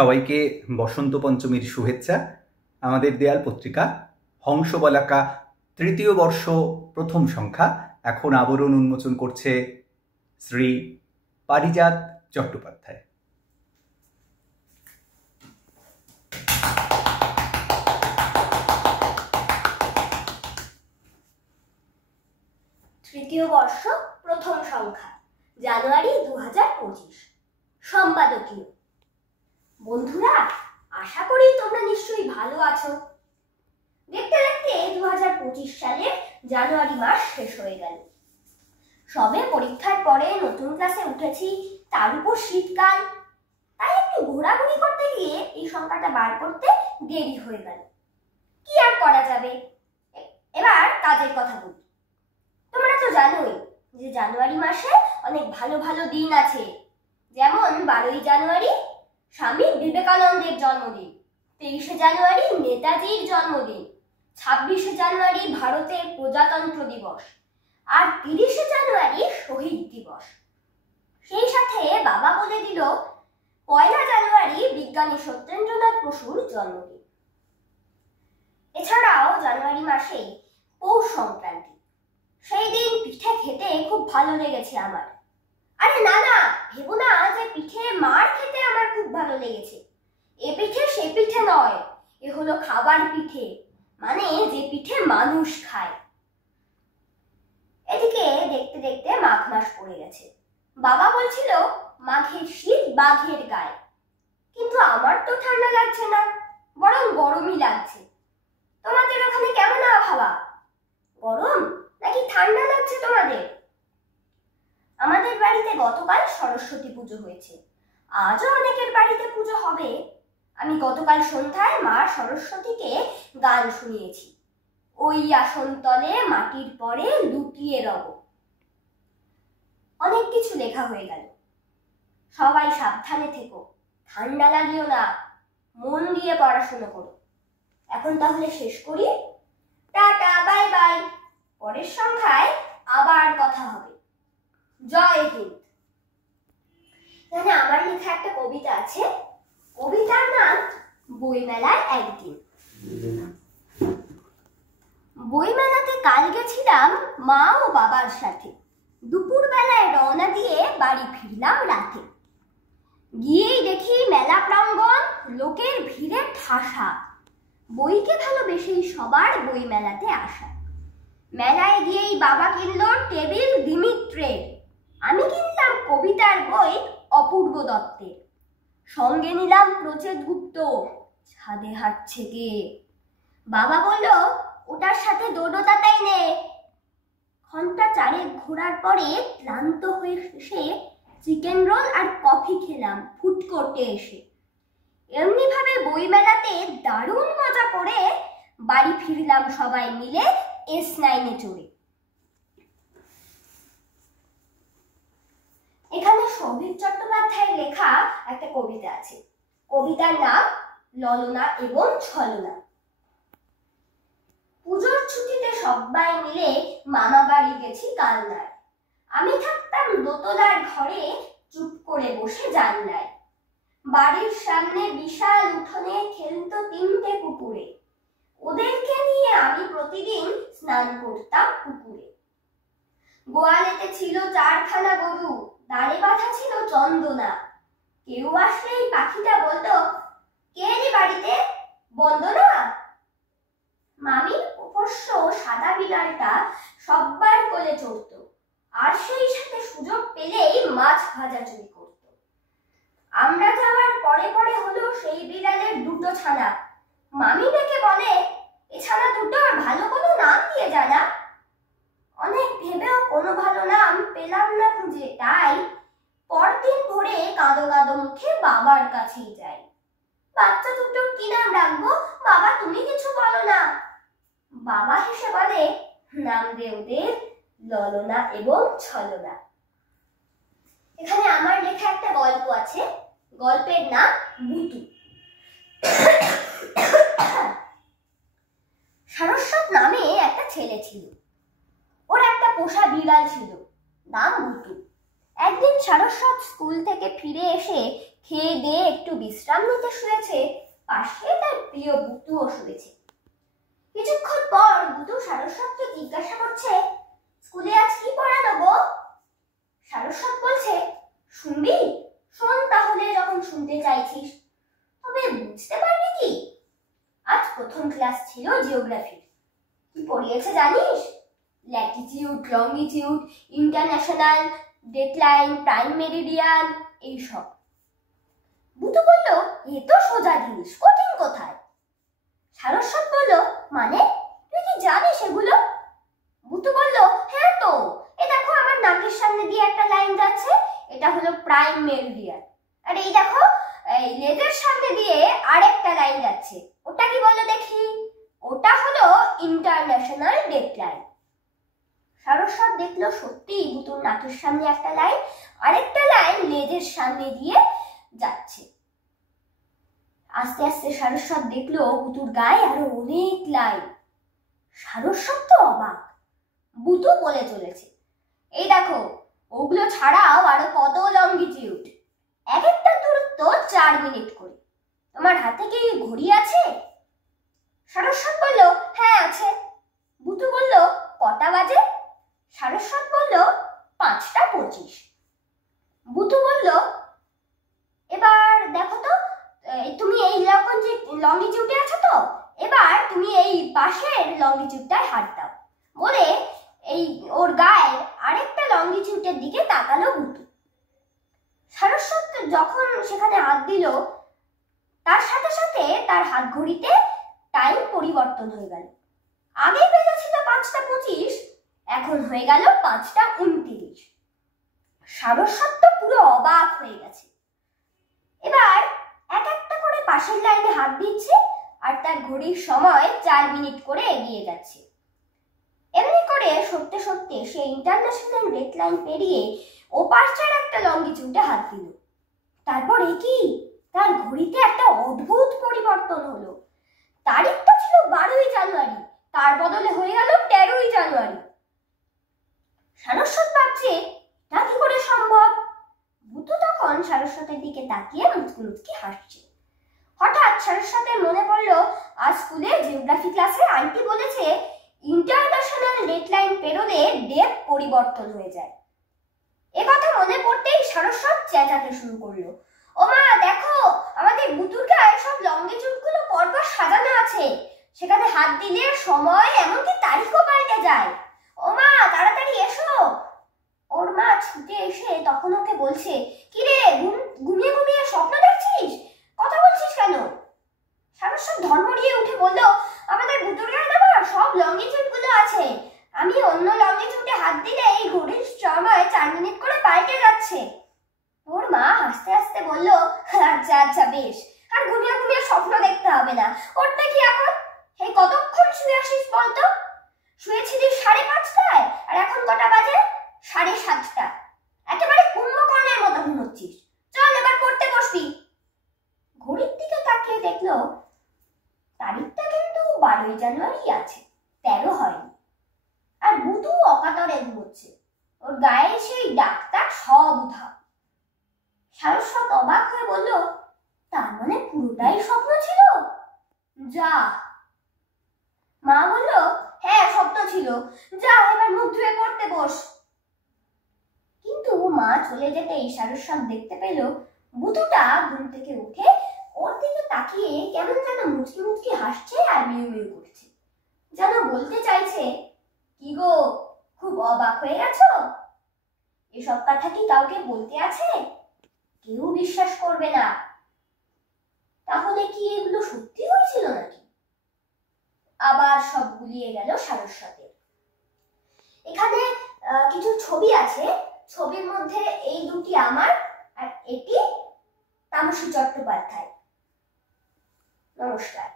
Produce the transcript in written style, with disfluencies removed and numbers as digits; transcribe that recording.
সবাইকে বসন্ত পঞ্চমীর শুভেচ্ছা। আমাদের দেয়াল পত্রিকা হংসবলাকা তৃতীয় বর্ষ প্রথম সংখ্যা এখন আবরণ উন্মোচন করছে শ্রী পারিজাত চট্টোপাধ্যায়। তৃতীয় বর্ষ প্রথম সংখ্যা জানুয়ারি 2025। সম্পাদকীয়। বন্ধুরা, আশা করি তোমরা নিশ্চয়ই ভালো আছো। দেখতে দেখতে 2025 সালের জানুয়ারি মাস শেষ হয়ে গেল। সবে পরীক্ষার পরে নতুন ক্লাসে উঠেছি, তার উপর শীতকাল, তাই একটু ঘোরাঘুরি করতে গিয়ে এই সংখ্যাটা বার করতে দেরি হয়ে গেল। কি আর করা যাবে, এবার কাজের কথা বলি। তোমরা তো জানোই যে জানুয়ারি মাসে অনেক ভালো ভালো দিন আছে, যেমন 12ই জানুয়ারি স্বামী বিবেকানন্দের জন্মদিন, 23শে জানুয়ারি নেতাজির জন্মদিন, 26শে জানুয়ারি ভারতের প্রজাতন্ত্র দিবস, আর 30শে জানুয়ারি শহীদ দিবস। সেই সাথে বাবা বলে দিল 1 জানুয়ারি বিজ্ঞানী সত্যেন্দ্রনাথ বসুর জন্মদিন। এছাড়াও জানুয়ারি মাসে পৌষ সংক্রান্তি, সেই দিন পিঠে খেতে খুব ভালো লেগেছে আমার। আরে না না, ভেবো না যে পিঠে মার খেতে আমার খুব ভালো লেগেছে। এ পিঠে সে পিঠে নয়, এ হলো খাবার পিঠে, মানে যে পিঠে মানুষ খায়। এদিকে দেখতে দেখতে মাঘ মাস পড়ে গেছে। বাবা বলছিল মাঘের শীত বাঘের গায়ে, কিন্তু আমার তো ঠান্ডা লাগছে না, বরং গরমই লাগছে। তোমাদের ওখানে কেমন আবহাওয়া? গরম নাকি ঠান্ডা লাগছে তোমাদের? আমাদের বাড়িতে গতকাল সরস্বতী পুজো হয়েছে, আজও অনেকের বাড়িতে পুজো হবে। আমি গতকাল সন্ধ্যায় মা সরস্বতীকে গান শুনিয়েছি, ওই আসন তলে মাটির পরে লুটিয়ে রব। অনেক কিছু লেখা হয়ে গেল। সবাই সাবধানে থেকো, ঠান্ডা লাগিও না, মন দিয়ে পড়াশোনা করো। এখন তাহলে শেষ করি, টাটা, বাই বাই। পরের সংখ্যায় আবার কথা হবে। জয় হিন্দ। এখানে আমার লেখা একটা কবিতা আছে, কবিতার নাম বইমেলায় একদিন। বইমেলাতে কাল গেছিলাম মা ও বাবার সাথে, দুপুর বেলায় রওনা দিয়ে বাড়ি ফিরলাম রাতে। গিয়েই দেখি মেলা প্রাঙ্গণ লোকের ভিড়ে ঠাসা, বইকে ভালোবেসেই সবার বই মেলাতে আসা। মেলায় গিয়েই বাবা কিনলো টেবিল দিমিত্রের, আমি কিনলাম কবিতার বই অপূর্ব দত্তের। সঙ্গে নিলাম প্রচেত গুপ্ত, ছাদে হাঁটছে কে। বাবা বলল ওটার সাথে দোডোতাতাই নে। ঘন্টা চারেক ঘোরার পরে ক্লান্ত হয়ে শেষে চিকেন রোল আর কফি খেলাম ফুড কোর্টে এসে। এমনি ভাবে বই মেলাতে দারুণ মজা করে বাড়ি ফিরলাম সবাই মিলে S9-এ চড়ে। এখানে সৌভিক চট্টোপাধ্যায়ের লেখা একটা কবিতা আছে, কবিতার নাম ললনা এবং ছলনা। পুজোর ছুটিতে সবাই মিলে মামা বাড়ি গেছি কালনায়। আমি থাকতাম দোতলার ঘরে চুপ করে বসে জানলায়। বাড়ির সামনে বিশাল উঠোনে খেলতো 3টে কুকুরে, ওদেরকে নিয়ে আমি প্রতিদিন স্নান করতাম পুকুরে। গোয়ালেতে ছিল 4খানা গরু, দাঁড়ে বাঁধা ছিল চন্দনা। কেউ আসলেই পাখিটা বলতো কে রে বাড়িতে, বন্দনা। মামির অবশ্য সাদা বিড়ালটা সব্বার কোলে চড়তো, আর সেই সাথে সুযোগ পেলেই মাছ ভাজা চুরি করত। আমরা যাওয়ার পরে পরে হলো সেই বিড়ালের 2টো ছানা। মামি ডেকে বলে এ ছানা দুটোর ভালো কোনো নাম দিয়ে জানা। অনেক ভেবেও কোনো ভালো নাম পেলাম না খুঁজে, তাই পরদিন ভোরে কাঁদো কাঁদো মুখে বাবার কাছেই যাই। বাচ্চা দুটোর কি নাম রাখবো বাবা, তুমি কিছু বলো না। বাবা হেসে বলে নাম দে ওদের ললনা এবং ছলনা। এখানে আমার লেখা একটা গল্প আছে, গল্পের নাম বুতু। সারস্বত নামে একটা ছেলে ছিল, ওর একটা পোষা বিড়াল ছিল, নাম বুতু। একদিন সারস্বত স্কুল থেকে ফিরে এসে খেয়ে দিয়ে একটু বিশ্রাম নিতে শুয়েছে, পাশে তার প্রিয় বুতুও শুয়েছে। কিছুক্ষণ পর বুতু সারস্বতকে জিজ্ঞাসা করছে, স্কুলে আজ কি পড়ানো গো? সারস্বত বলছে, শুনবি? শোন তাহলে যখন শুনতে চাইছিস। তবে বুঝতে পারবি কি? আজ প্রথম ক্লাস ছিল জিওগ্রাফির। কি পড়িয়েছে জানিস? Latitude, longitude, international, dateline, prime meridian, এইসব। বুতু বলল, এ তো সোজা জিনিস, কঠিন কোথায়? সারস্বত বলল, মানে তুই কি জানিস এগুলো? বুতু বলল, হ্যাঁ তো, এ দেখো আমার নাকের সামনে দিয়ে একটা লাইন যাচ্ছে, এটা হলো প্রাইম মেরিডিয়ান। আর এই দেখো এই লেজের সামনে দিয়ে আরেকটা লাইন যাচ্ছে, ওটা কি বলো দেখি? ওটা হলো ইন্টারন্যাশনাল ডেটলাইন। সারস্বত দেখলো সত্যি বুতুর নাকের সামনে একটা লাইন, আরেকটা লাইন লেজের সামনে দিয়ে যাচ্ছে। আস্তে আস্তে সারস্বত দেখলো বুতুর গায়ে আরো অনেক লাইন। সারস্বত তো অবাক। বুতু বলে চলেছে, এই দেখো ওগুলো ছাড়াও আরো কত লঙ্গিটিউড, এক একটা দূরত্ব 4 মিনিট করে। তোমার হাতে কি ঘড়ি আছে? সারস্বত বলল, হ্যাঁ আছে। বুতু বলল, কটা বাজে? সারস্বত বলল, 5:25। বুতু বলল, এবার দেখো তো, তুমি এই লঙ্গিটিউডে আছো তো, এবার তুমি এই পাশের লঙ্গিটিউডটায় হাত দাও। বলে এই ওর গায়ে আরেকটা লঙ্গিটিউডের দিকে তাকালো বুতু। সারস্বত যখন সেখানে হাত দিল, তার সাথে সাথে তার হাত ঘড়িতে টাইম পরিবর্তন হয়ে গেল। আগে বেজেছিল 5:25, এখন হয়ে গেল 5:29। সারস্বত তো পুরো অবাক হয়ে গেছে। এবার এক একটা করে পাশের লাইনে হাত দিচ্ছে আর তার ঘড়ির সময় 4 মিনিট করে এগিয়ে যাচ্ছে। এমনি করে সত্যি সত্যি সে ইন্টারন্যাশনাল ডেটলাইন পেরিয়ে ওপাশের একটা লঙ্গিটিউডে হাত দিল। তারপরে কি, তার ঘড়িতে একটা অদ্ভুত পরিবর্তন হলো। তারিখটা ছিল 12ই জানুয়ারি, তার বদলে হয়ে গেল 13ই জানুয়ারি। সারস্বত ভাবছে, তা কি করে সম্ভব? বুতু তখন সারস্বতের দিকে তাকিয়ে মুচকি মুচকি হাসছে। হঠাৎ সারস্বতের মনে পড়লো, আজ স্কুলে জিওগ্রাফি ক্লাসে আন্টি বলেছে ইন্টারন্যাশনাল ডেটলাইন পেরোলে ডেট পরিবর্তন হয়ে যায়। এ কথা মনে পড়তেই সারস্বত চেঁচাতে শুরু করলো, ও মা দেখো, আমাদের বুতুর গায়ে সব লঙ্গিটিউডগুলো পরপর সাজানো আছে, সেখানে হাত দিলে সময় এমনকি তারিখও পাল্টে যায়। ও মা তাড়াতাড়ি এসো। ওর মা ছুটে এসে তখন ওকে বলছে, কিরে ঘুমিয়ে ঘুমিয়ে স্বপ্ন দেখছিস, কথা বলছিস কেন? সারস্বত ধর্মড়িয়ে উঠে বলল, আমাদের বুতুর গায়ে না সব লঙ্গিটিউডগুলো আছে, আমি অন্য লঙ্গিটিউডে হাত দিলে এই ঘড়ির সময় 4 মিনিট করে পাল্টে যাচ্ছে। ওর মা হাসতে হাসতে বলল, আচ্ছা আচ্ছা বেশ, আর ঘুমিয়ে ঘুমিয়ে স্বপ্ন দেখতে হবে না, ওরটা কি এখন? এই কতক্ষণ শুয়ে আসিস বলতো? শুয়েছিলিস 5:30টায়, আর এখন কটা বাজে? 7:30। একেবারে কুম্ভকর্ণের মতো ঘুমোচ্ছিস, চল এবার পড়তে বসবি। ঘড়ির দিকে তাকিয়ে দেখলো তারিখটা কিন্তু 12ই জানুয়ারি আছে, 13 হয়নি। আর বুতু অকাতরে ঘুমোচ্ছে, ওর গায়ে সেই ডাক্তার সব উঠা। সারস্বত অবাক হয়ে বলল, তার মানে পুরোটাই স্বপ্ন ছিল? যা। মা বলল, হ্যাঁ স্বপ্ন ছিল, যা এবার মুখ ধুয়ে পড়তে বস। কিন্তু মা চলে যেতেই সারস্বত দেখতে পেল বুতুটা ঘুম থেকে উঠে ওর দিকে তাকিয়ে কেমন যেন মুচকি মুচকি হাসছে আর মিউ মিউ করছে, যেন বলতে চাইছে, কি গো খুব অবাক হয়ে গেছো? এসব কথা কি কাউকে বলতে আছে? কেউ বিশ্বাস করবে না। তাহলে কি এগুলো সত্যি হয়েছিল নাকি? আবার সব গুলিয়ে গেল সারস্বতের। এখানে কিছু ছবি আছে, ছবির মধ্যে এই দুটি আমার আর এটি তামসী চট্টোপাধ্যায়। নমস্কার।